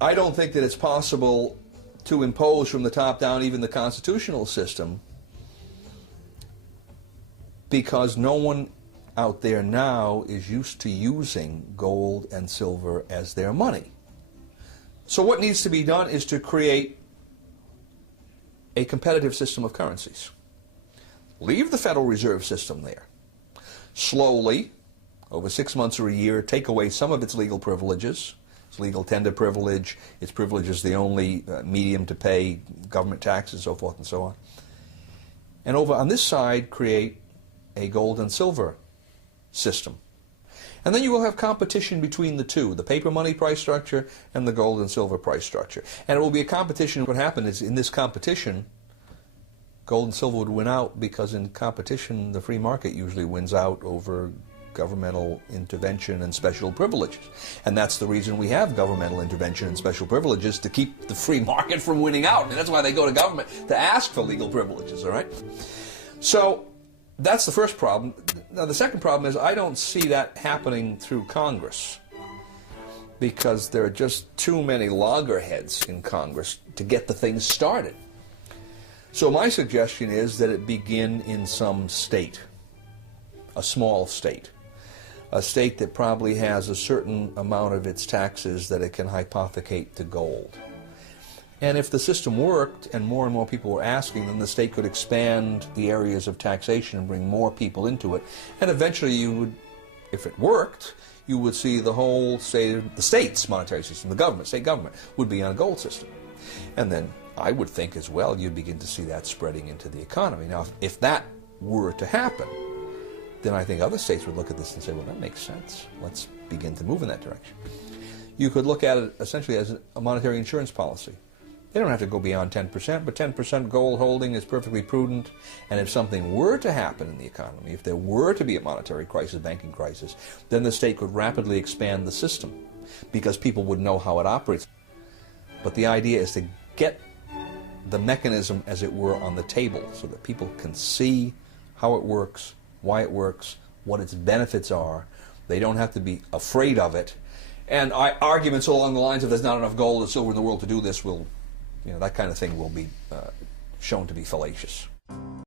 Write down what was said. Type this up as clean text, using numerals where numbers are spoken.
I don't think that it's possible to impose from the top down even the constitutional system, because no one out there now is used to using gold and silver as their money. So what needs to be done is to create a competitive system of currencies. Leave the Federal Reserve System there. Slowly, over 6 months or a year, take away some of its legal privileges. Its legal tender privilege, its privilege as the only medium to pay government taxes, so forth and so on. And over on this side, create a gold and silver system. And then you will have competition between the two, the paper money price structure and the gold and silver price structure. And it will be a competition. What happened is, in this competition, gold and silver would win out, because in competition the free market usually wins out over governmental intervention and special privileges. And that's the reason we have governmental intervention and special privileges, to keep the free market from winning out. And that's why they go to government to ask for legal privileges, all right? So that's the first problem. Now the second problem is, I don't see that happening through Congress, because there are just too many loggerheads in Congress to get the thing started. So my suggestion is that it begin in some state, a small state, a state that probably has a certain amount of its taxes that it can hypothecate to gold. And if the system worked and more people were asking, then the state could expand the areas of taxation and bring more people into it. And eventually you would, if it worked, you would see the whole state, the state's monetary system, the government, state government, would be on a gold system. And then I would think as well you'd begin to see that spreading into the economy. Now, if that were to happen, then I think other states would look at this and say, well, that makes sense. Let's begin to move in that direction. You could look at it essentially as a monetary insurance policy. They don't have to go beyond 10%, but 10% gold holding is perfectly prudent. And if something were to happen in the economy, if there were to be a monetary crisis, banking crisis, then the state could rapidly expand the system, because people would know how it operates. But the idea is to get the mechanism, as it were, on the table, so that people can see how it works, why it works, what its benefits are. They don't have to be afraid of it. And arguments along the lines of there's not enough gold and silver in the world to do this will, that kind of thing will be shown to be fallacious.